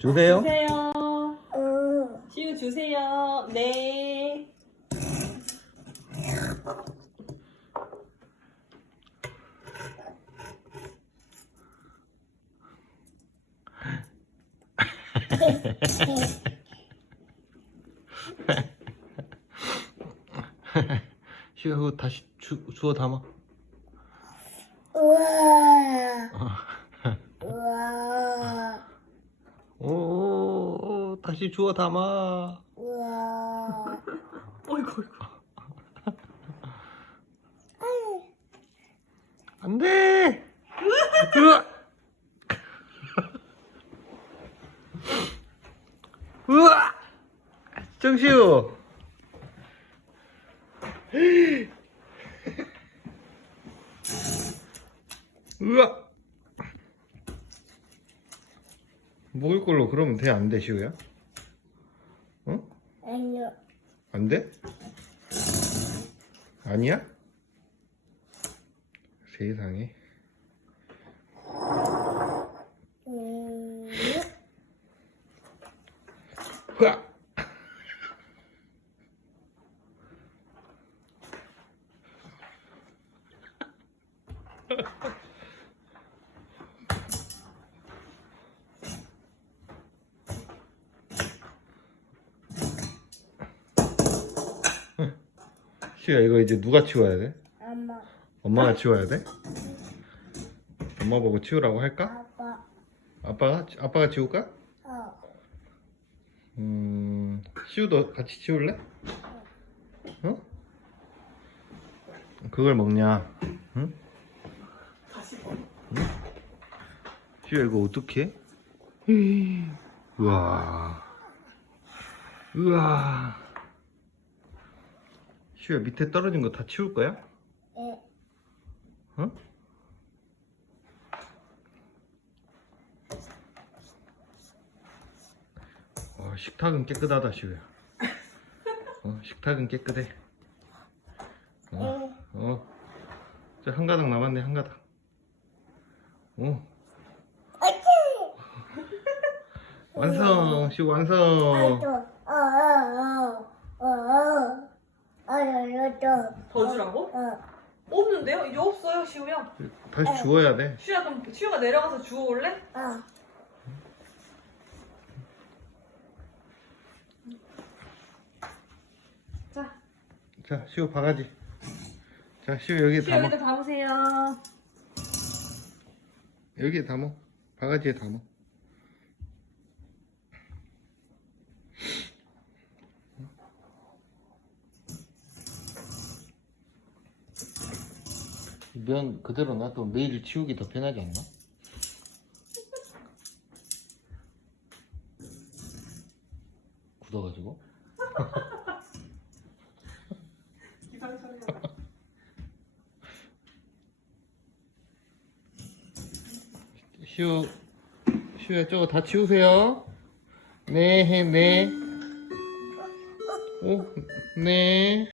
주세요. 주세요. 응. 시우 주세요. 네. 그거 다시 주, 주워 담아. 우와. 우와. 오, 오, 오 다시 주워 담아. 우와. 어이구 어이구. 안 돼! 으아! 으아! 정시우! 으아! 먹을 걸로 그러면 돼? 안 돼, 시우야? 어? 아니요. 안 돼? 아니야? 세상에. 음. 으 아! 시야 이거 이제 누가 치워야 돼? 엄마. 엄마가 치워야 돼? 엄마 보고 치우라고 할까? 아빠. 아빠가 아빠가 치울까? 어. 음, 시우도 같이 치울래? 어? 그걸 먹냐? 응? 봐. 시우야 이거 어떡해? 우와. 우와. 시우야 밑에 떨어진 거 다 치울 거야? 예. 어? 어, 식탁은 깨끗하다 시우야. 어, 식탁은 깨끗해. 어, 응. 어. 저한 가닥 남았네 한 가닥. 어. 완성 시우 완성. 아이고. 어, 어, 어. 어, 어. 어, 어, 어. 더 주라고? 어. 없는데요? 이제 없어요 시우야. 다시 주워야 돼. 시우야 그럼 시우가 내려가서 주워 올래? 어. 자. 자 시우 바가지. 자 시우 여기 시우 담아. 여기다 담으세요. 여기에 담어. 바가지에 담어. 면 그대로 놔두면 매일 치우기 더 편하지 않나? 굳어가지고. 시우, 시우야 저거 다 치우세요. 네, 네. 오, 네.